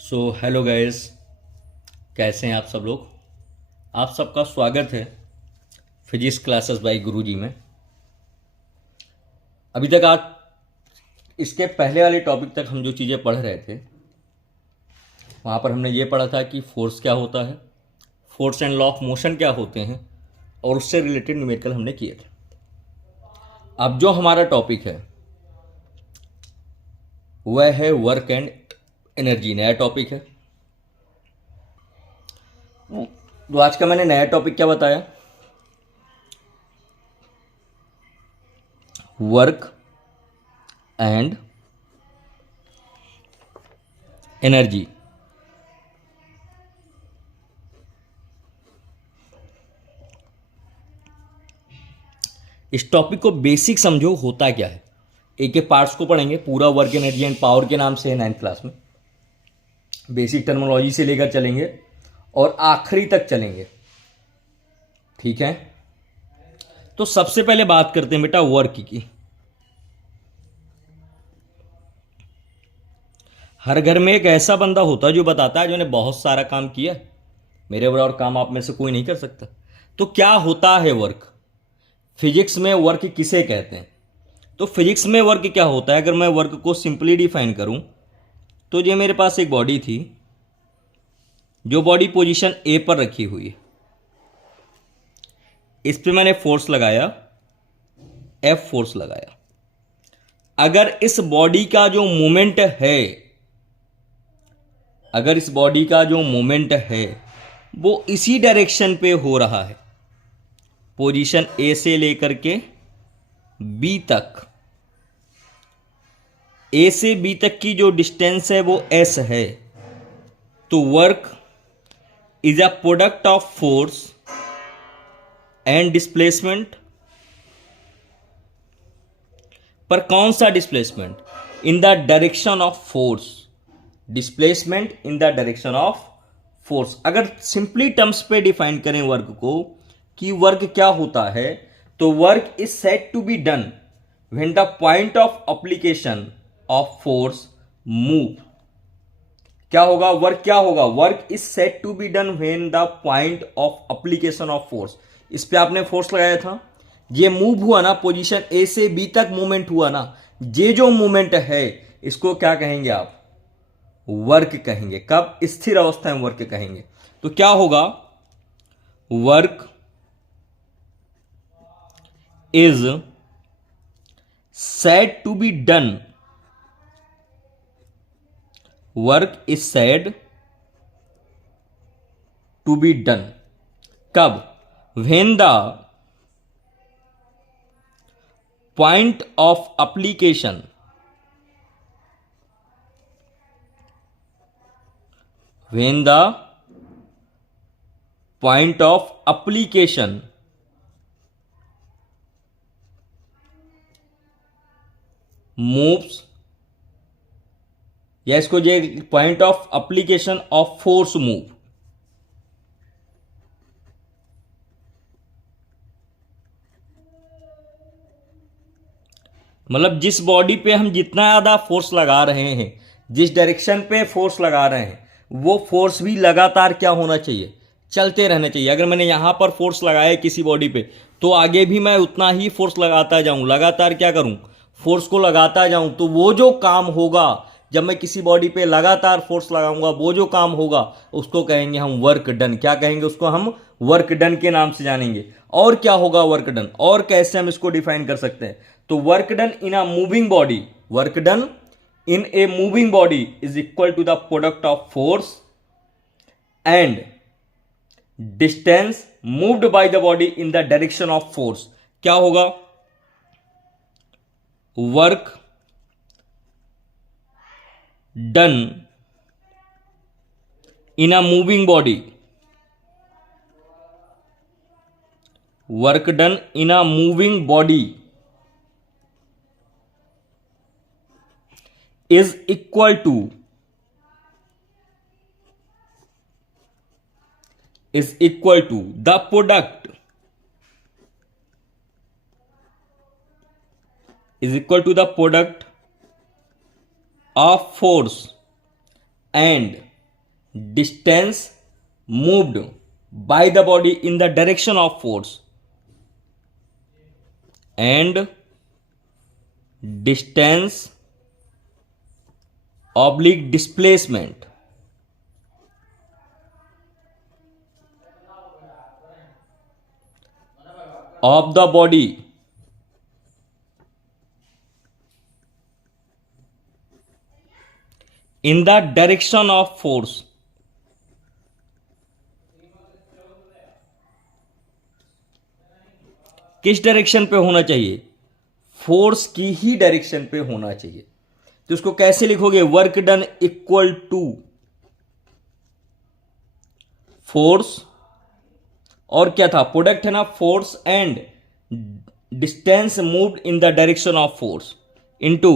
Hello guys, कैसे हैं आप सब लोग। आप सबका स्वागत है फिजिक्स क्लासेस बाय गुरुजी में। अभी तक आज इसके पहले वाले टॉपिक तक हम जो चीज़ें पढ़ रहे थे वहाँ पर हमने ये पढ़ा था कि फोर्स क्या होता है, force and law of motion क्या होते हैं, और उससे रिलेटेड न्यूमेरिकल हमने किए थे। अब जो हमारा टॉपिक है वह है वर्क एंड एनर्जी। नया टॉपिक है। तो आज का मैंने नया टॉपिक क्या बताया? Work and energy. इस टॉपिक को बेसिक समझो होता क्या है। एक एक पार्ट्स को पढ़ेंगे। पूरा वर्क एनर्जी एंड पावर के नाम से है 9th क्लास में। बेसिक टर्मिनोलॉजी से लेकर चलेंगे और आखिरी तक चलेंगे, ठीक है। तो सबसे पहले बात करते हैं बेटा वर्क की। हर घर में एक ऐसा बंदा होता है जो बताता है जो ने बहुत सारा काम किया, मेरे बराबर काम आप में से कोई नहीं कर सकता। तो क्या होता है वर्क? फिजिक्स में वर्क किसे कहते हैं? तो फिजिक्स में वर्क क्या होता है? अगर मैं वर्क को सिंपली डिफाइन करूं तो ये मेरे पास एक बॉडी थी, जो बॉडी पोजीशन ए पर रखी हुई है। इस पे मैंने फोर्स लगाया, एफ फोर्स लगाया। अगर इस बॉडी का जो मोमेंट है, अगर इस बॉडी का जो मोमेंट है वो इसी डायरेक्शन पे हो रहा है, पोजीशन ए से लेकर के बी तक, ए से बी तक की जो डिस्टेंस है वो एस है, तो work is a product of force and displacement. पर कौन सा displacement? In the direction of force. Displacement in the direction of force. अगर सिंपली टर्म्स पे डिफाइन करें वर्क को कि वर्क क्या होता है, तो work is said to be done when the point of application of force move. क्या होगा? वर्क क्या होगा? Work is said to be done when the point of application of force. इस पे आपने फोर्स लगाया था, ये मूव हुआ ना, पोजीशन ए से बी तक मूवमेंट हुआ ना, ये जो मूवमेंट है इसको क्या कहेंगे आप? वर्क कहेंगे। कब? स्थिर अवस्था में वर्क कहेंगे। तो क्या होगा? Work is said to be done, work is said to be done कब? When the point of application, when the point of application moves, या इसको जो point of application of force move. मतलब जिस बॉडी पे हम जितना ज्यादा फोर्स लगा रहे हैं, जिस डायरेक्शन पे फोर्स लगा रहे हैं, वो फोर्स भी लगातार क्या होना चाहिए? चलते रहना चाहिए। अगर मैंने यहां पर फोर्स लगाया किसी बॉडी पे, तो आगे भी मैं उतना ही फोर्स लगाता जाऊं, लगातार क्या करूं? फोर्स को लगाता जाऊं। तो वो जो काम होगा, जब मैं किसी बॉडी पे लगातार फोर्स लगाऊंगा, वो जो काम होगा उसको कहेंगे हम वर्क डन। क्या कहेंगे उसको? हम वर्क डन के नाम से जानेंगे। और क्या होगा वर्क डन? और कैसे हम इसको डिफाइन कर सकते हैं? तो work done in a moving body, work done in a moving body is equal to the product of force and distance moved by the body in the direction of force। क्या होगा? Work done in a moving body, work done in a moving body is equal to the product, is equal to the product of force and distance moved by the body in the direction of force and distance oblique displacement of the body in the direction of force. किस direction पे होना चाहिए? Force की ही direction पे होना चाहिए। तो उसको कैसे लिखोगे? Work done equal to force, और क्या था? प्रोडक्ट है ना, force and distance moved in the direction of force into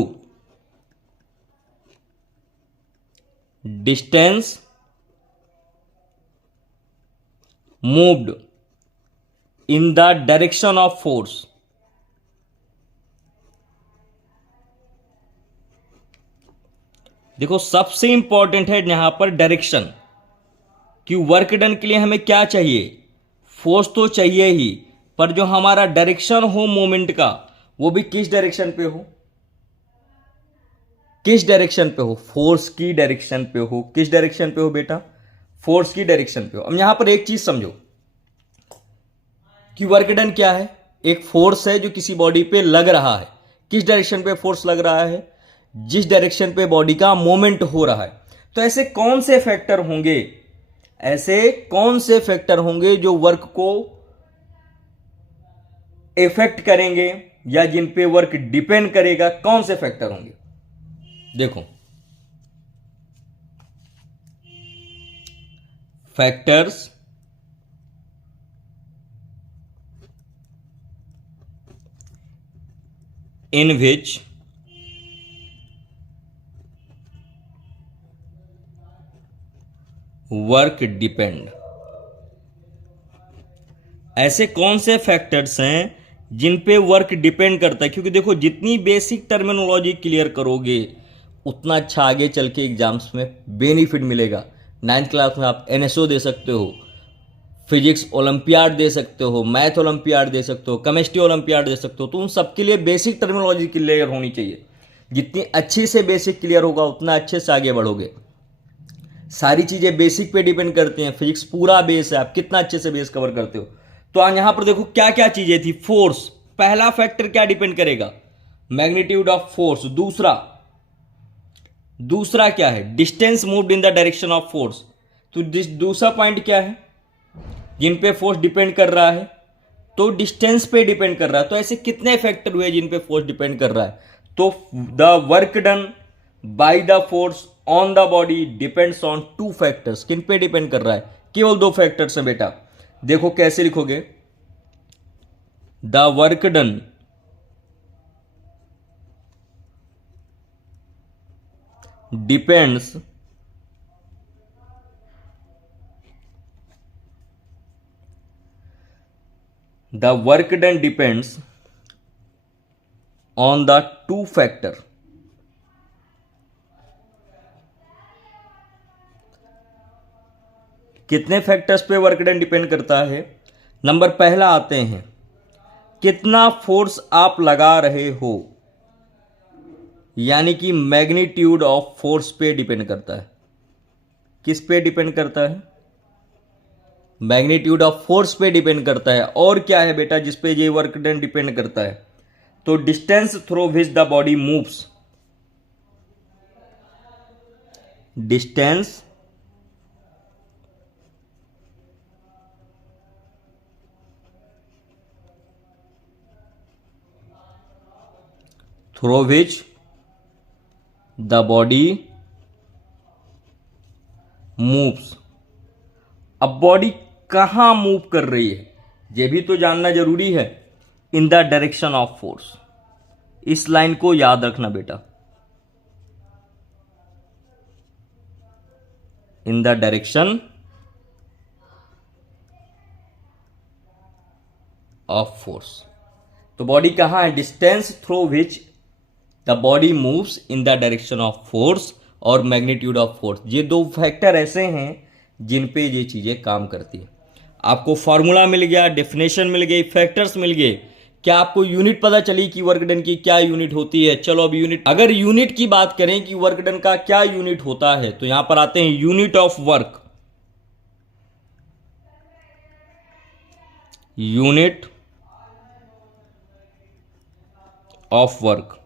distance moved in the direction of force. देखो सबसे इंपॉर्टेंट है यहां पर डायरेक्शन, कि वर्क डन के लिए हमें क्या चाहिए? फोर्स तो चाहिए ही, पर जो हमारा डायरेक्शन हो मूवमेंट का, वो भी किस डायरेक्शन पे हो? किस डायरेक्शन पे हो? फोर्स की डायरेक्शन पे हो। किस डायरेक्शन पे हो बेटा? फोर्स की डायरेक्शन पे हो। अब यहां पर एक चीज समझो कि वर्क डन क्या है? एक फोर्स है जो किसी बॉडी पे लग रहा है। किस डायरेक्शन पे फोर्स लग रहा है? जिस डायरेक्शन पे बॉडी का मूवमेंट हो रहा है। तो ऐसे कौन से फैक्टर होंगे, ऐसे कौन से फैक्टर होंगे जो वर्क को इफेक्ट करेंगे या जिन पे वर्क डिपेंड करेगा? कौन से फैक्टर होंगे? देखो, factors in which work depend. ऐसे कौन से फैक्टर्स हैं जिन पे वर्क डिपेंड करता है? क्योंकि देखो, जितनी बेसिक टर्मिनोलॉजी क्लियर करोगे उतना अच्छा आगे चल के एग्जाम्स में बेनिफिट मिलेगा। 9th क्लास में आप NSO दे सकते हो, फिजिक्स ओलंपियाड दे सकते हो, मैथ ओलंपियाड दे सकते हो, केमिस्ट्री ओलंपियाड दे सकते हो। तो उन सबके लिए बेसिक टर्मिनोलॉजी क्लियर होनी चाहिए। जितनी अच्छी से बेसिक क्लियर होगा उतना अच्छे से आगे बढ़ोगे। सारी चीजें बेसिक पे डिपेंड करती हैं। फिजिक्स पूरा बेस है, आप कितना अच्छे से बेस कवर करते हो। तो आज यहां पर देखो क्या क्या चीजें थी। फोर्स, पहला फैक्टर क्या डिपेंड करेगा? Magnitude of force. दूसरा क्या है? Distance moved in the direction of force. तो दूसरा पॉइंट क्या है जिन पे फोर्स डिपेंड कर रहा है? तो डिस्टेंस पे डिपेंड कर रहा है। तो ऐसे कितने फैक्टर हुए जिन पे फोर्स डिपेंड कर रहा है? तो the work done by the force on the body depends on 2 factors. किन पे डिपेंड कर रहा है? केवल 2 फैक्टर्स हैं बेटा। देखो कैसे लिखोगे? The work done depends the work done depends on the 2 factor। कितने फैक्टर्स पे वर्क डन डिपेंड करता है? नंबर पहला आते हैं, कितना फोर्स आप लगा रहे हो, यानी कि मैग्नीट्यूड ऑफ फोर्स पे डिपेंड करता है। किस पे डिपेंड करता है? मैग्नीट्यूड ऑफ फोर्स पे डिपेंड करता है। और क्या है बेटा जिस पे ये वर्क डन डिपेंड करता है? तो distance through which the body moves. Distance through which the body moves. अब बॉडी कहां मूव कर रही है ये भी तो जानना जरूरी है। इन द डायरेक्शन ऑफ फोर्स। इस लाइन को याद रखना बेटा, इन द डायरेक्शन ऑफ फोर्स। तो बॉडी कहां है? Distance through which the body moves in the direction of force और मैग्नीट्यूड ऑफ फोर्स। ये दो फैक्टर ऐसे हैं जिन पे ये चीज़ें काम करती है। आपको फार्मूला मिल गया, डेफिनेशन मिल गई, फैक्टर्स मिल गए, क्या आपको यूनिट पता चली कि वर्क डन की क्या यूनिट होती है। चलो अब यूनिट, अगर यूनिट की बात करें कि वर्क डन का क्या यूनिट होता है, तो यहां पर आते हैं unit of work. Unit of work,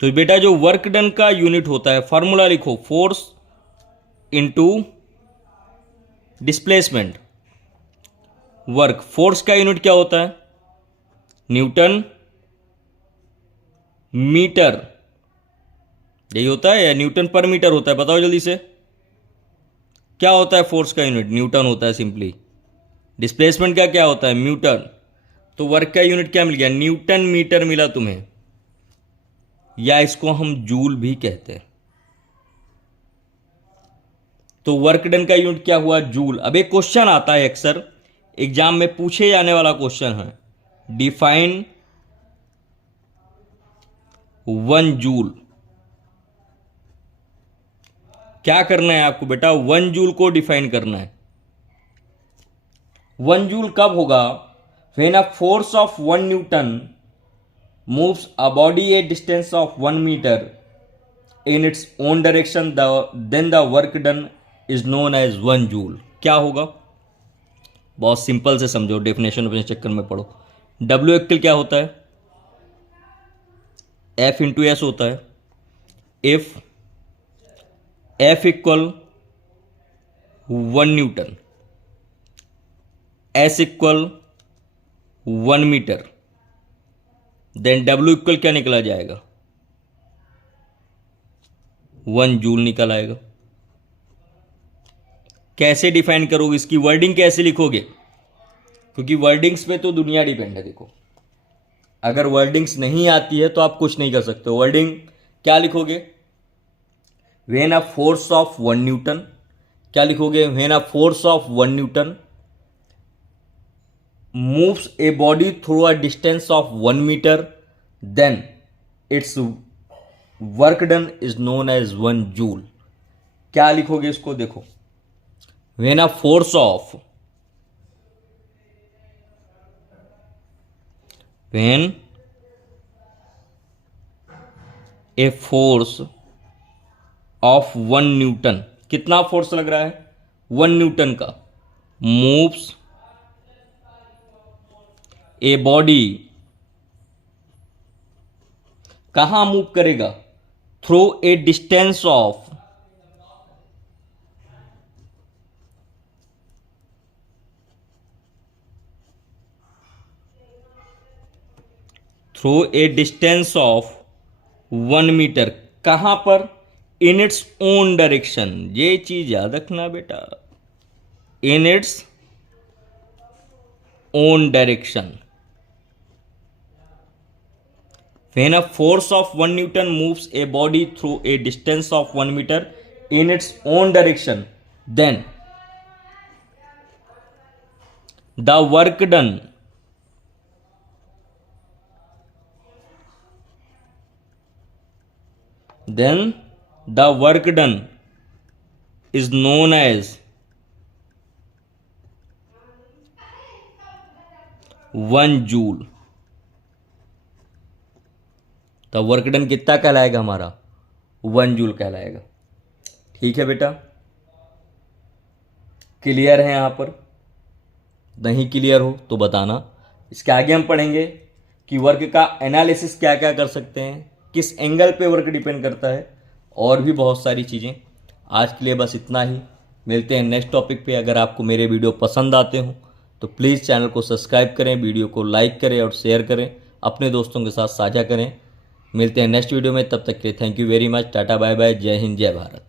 तो बेटा जो वर्क डन का यूनिट होता है, फॉर्मूला लिखो, force into displacement. Work, force का यूनिट क्या होता है, न्यूटन मीटर, यही होता है या न्यूटन पर मीटर होता है, बताओ जल्दी से। क्या होता है फोर्स का यूनिट, न्यूटन होता है सिंपली। डिस्प्लेसमेंट का क्या होता है, मीटर। तो वर्क का यूनिट क्या मिल गया, न्यूटन मीटर मिला तुम्हें, या इसको हम जूल भी कहते हैं। तो वर्क डन का यूनिट क्या हुआ, जूल। अब एक क्वेश्चन आता है अक्सर एग्जाम में पूछे जाने वाला क्वेश्चन है, डिफाइन 1 जूल। क्या करना है आपको बेटा, 1 जूल को डिफाइन करना है। 1 जूल कब होगा, when a force of 1 Newton moves a body a distance of 1 meter in its own direction, then the work done is known as 1 joule। क्या होगा, बहुत सिंपल से समझो, डेफिनेशन अपने चक्कर में पढ़ो। डब्ल्यू इक्वल क्या होता है, एफ इंटू एस होता है। If F equal 1 newton, S equal 1 metre, then W equal क्या निकला जाएगा, 1 जूल निकल आएगा। कैसे डिफाइन करोगे, इसकी वर्डिंग कैसे लिखोगे, क्योंकि वर्डिंग्स पे तो दुनिया डिपेंड है। देखो अगर वर्डिंग्स नहीं आती है तो आप कुछ नहीं कर सकते। वर्डिंग क्या लिखोगे, when a force of 1 Newton, क्या लिखोगे, when a force of 1 Newton moves a body through a distance of 1 meter, then its work done is known as 1 joule। क्या लिखोगे इसको, देखो, when a force of, when a force of 1 newton, कितना force लग रहा है, 1 newton का, moves a body, कहां मूव करेगा, through a distance of, through a distance of 1 metre, कहां पर, इन इट्स ओन डायरेक्शन। ये चीज याद रखना बेटा, in its own direction. When a force of 1 Newton moves a body through a distance of 1 meter in its own direction, then the work done is known as 1 joule। तो work done कितना कहलाएगा हमारा, 1 joule कहलाएगा। ठीक है बेटा, clear है, यहां पर नहीं क्लियर हो तो बताना। इसके आगे हम पढ़ेंगे कि वर्क का एनालिसिस क्या क्या कर सकते हैं, किस एंगल पे वर्क डिपेंड करता है, और भी बहुत सारी चीज़ें। आज के लिए बस इतना ही, मिलते हैं नेक्स्ट टॉपिक पे। अगर आपको मेरे वीडियो पसंद आते हो तो प्लीज़ चैनल को सब्सक्राइब करें, वीडियो को लाइक करें और शेयर करें, अपने दोस्तों के साथ साझा करें। मिलते हैं नेक्स्ट वीडियो में, तब तक के लिए thank you very much, tata bye bye, जय हिंद जय भारत।